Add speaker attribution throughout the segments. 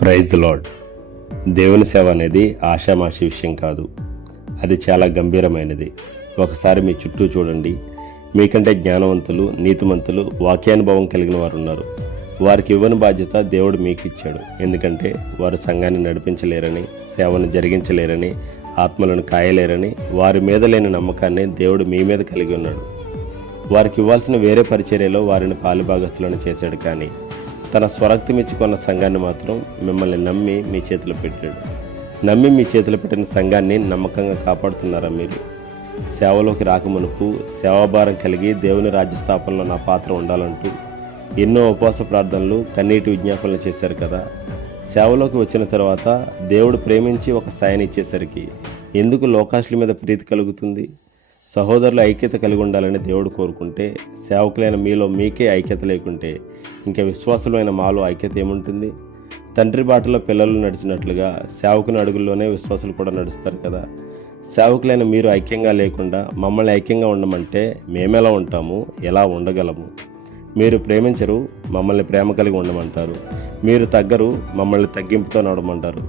Speaker 1: Praise the lord దేవుని సేవ అనేది ఆషామాషి విషయం కాదు. అది చాలా గంభీరమైనది. ఒకసారి మీ చుట్టూ చూడండి. మీకంటే జ్ఞానవంతులు నీతిమంతులు వాక్యానుభవం కలిగిన వారు ఉన్నారు. వారికి ఇవ్వని బాధ్యత దేవుడు మీకు ఇచ్చాడు ఎందుకంటే వారు సంఘాన్ని నడిపించలేరని సేవను జరిగించలేరని ఆత్మలను కాయలేరని వారి మీద లేని నమ్మకాన్ని దేవుడు మీ మీద కలిగి ఉన్నాడు. వారికి ఇవ్వాల్సిన వేరే పరిచర్యలో వారిని పాలుభాగస్తులను చేశాడు కానీ తన స్వరక్తి మెచ్చుకున్న సంఘాన్ని మాత్రం మిమ్మల్ని నమ్మి మీ చేతిలో పెట్టాడు. నమ్మి మీ చేతిలో పెట్టిన సంఘాన్ని నమ్మకంగా కాపాడుతున్నారా మీరు? సేవలోకి రాకమునుపు సేవాభారం కలిగి దేవుని రాజ్య స్థాపనలో నా పాత్ర ఉండాలంటూ ఎన్నో ఉపవాస ప్రార్థనలు కన్నీటి విజ్ఞాపనలు చేశారు కదా. సేవలోకి వచ్చిన తర్వాత దేవుడు ప్రేమించి ఒక స్థాయిని ఇచ్చేసరికి ఎందుకు లోకాశుల మీద ప్రీతి కలుగుతుంది? సహోదరుల ఐక్యత కలిగి ఉండాలని దేవుడు కోరుకుంటే సేవకులైన మీలో మీకే ఐక్యత లేకుంటే ఇంకా విశ్వాసులైన మాలో ఐక్యత ఏముంటుంది? తండ్రి బాటలో పిల్లలు నడిచినట్లుగా సేవకుని అడుగుల్లోనే విశ్వాసులు కూడా నడుస్తారు కదా. సేవకులైన మీరు ఐక్యంగా లేకుండా మమ్మల్ని ఐక్యంగా ఉండమంటే మేమెలా ఉంటాము? ఎలా ఉండగలము? మీరు ప్రేమించరు మమ్మల్ని ప్రేమ కలిగి ఉండమంటారు. మీరు తగ్గరు మమ్మల్ని తగ్గింపుతో నడమంటారు.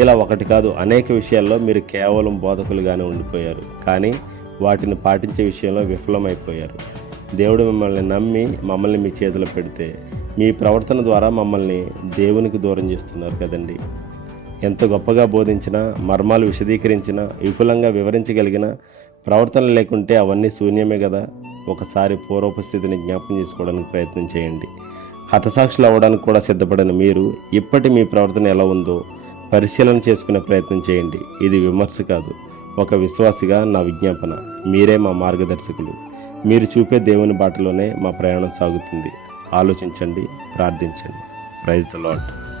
Speaker 1: ఇలా ఒకటి కాదు అనేక విషయాల్లో మీరు కేవలం బోధకులుగానే ఉండిపోయారు. కానీ వాటిని పాటించే విషయంలో విఫలమైపోయారు. దేవుడు మిమ్మల్ని నమ్మి మమ్మల్ని మీ చేతిలో పెడితే మీ ప్రవర్తన ద్వారా మమ్మల్ని దేవునికి దూరం చేస్తున్నారు కదండి. ఎంత గొప్పగా బోధించినా మర్మాలు విశదీకరించినా విపులంగా వివరించగలిగిన ప్రవర్తన లేకుంటే అవన్నీ శూన్యమే కదా ఒకసారి పూర్వపు స్థితిని జ్ఞాపకం చేసుకోవడానికి ప్రయత్నం చేయండి. హతసాక్షులు అవ్వడానికి కూడా సిద్ధపడిన మీరు ఇప్పటి మీ ప్రవర్తన ఎలా ఉందో పరిశీలన చేసుకునే ప్రయత్నం చేయండి. ఇది విమర్శ కాదు. ఒక విశ్వాసిగా నా విజ్ఞాపన. మీరే మా మార్గదర్శకులు. మీరు చూపే దేవుని బాటలోనే మా ప్రయాణం సాగుతుంది. ఆలోచించండి ప్రార్థించండి. Praise the lot